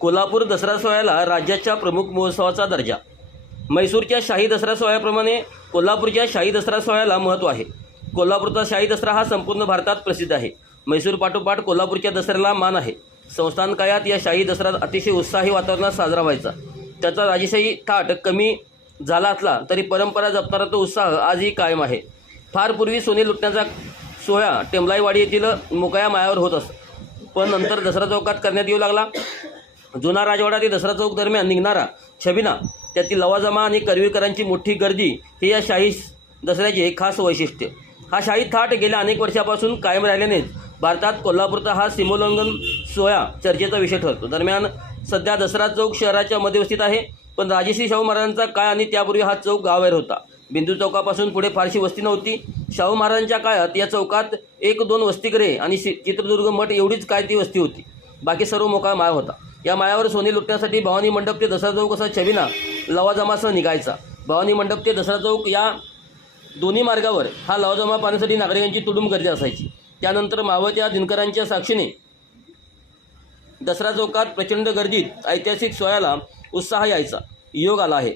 कोल्हापूर दसरा सोहळ्याला राज्याच्या प्रमुख महोत्सवाचा दर्जा. म्हैसूरच्या शाही दसरा सोहळ्याप्रमाणे कोल्हापूरच्या शाही दसरा सोहळ्याला महत्त्व आहे. कोल्हापूरचा शाही दसरा हा संपूर्ण भारतात प्रसिद्ध आहे. म्हैसूर पाठोपाठ कोल्हापूरच्या दसऱ्याला मान आहे. संस्थान काळात या शाही दसरा अतिशय उत्साही वातावरणात साजरा व्हायचा. त्याचा राजेशाही थाट कमी झाला असला तरी परंपरा जपणारा तो उत्साह आजही कायम आहे. फार पूर्वी सोने लुटण्याचा सोहळा टेंबलाईवाडी येथील मोकळ्या माळ्यावर होत असत, पण नंतर दसरा चौकात करण्यात येऊ लागला. जुना राजवाडा ते दसरा चौक दरम्यान निघणारा छबिना, त्यातील लवाजमा आणि करवीरकरांची मोठी गर्दी हे या शाही दसऱ्याचे एक खास वैशिष्ट्य. हा शाही थाट गेल्या अनेक वर्षापासून कायम राहिल्यानेच भारतात कोल्हापूरचा हा सीमोल्लंघन सोहळा चर्चेचा विषय ठरतो. दरम्यान सध्या दसरा चौक शहराच्या मध्यवस्तीत आहे, पण राजश्री शाहू महाराजांचा काळ आणि त्यापूर्वी हा चौक गावाबाहेर होता. बिंदू चौकापासून पुढे फारशी वस्ती नव्हती. शाहू महाराजांच्या काळात या चौकात 1-2 वसतिगृहे आणि चित्रदुर्ग मठ एवढीच काय ती वस्ती होती. बाकी सर्व मोकळा माळ होता. या माळ्यावर सोने लुटण्यासाठी भवानी मंडप ते दसरा चौक असा छबिना लवाजमासह निघायचा. भवानी मंडप ते दसरा चौक या दोन्ही मार्गावर हा लवाजमा पाहण्यासाठी नागरिकांची तुडूंब गर्दी असायची. त्यानंतर मावळत्या दिनकरांच्या साक्षीने दसरा चौकात प्रचंड गर्दीत ऐतिहासिक सोहळ्याला उत्साह यायचा. योग आला आहे.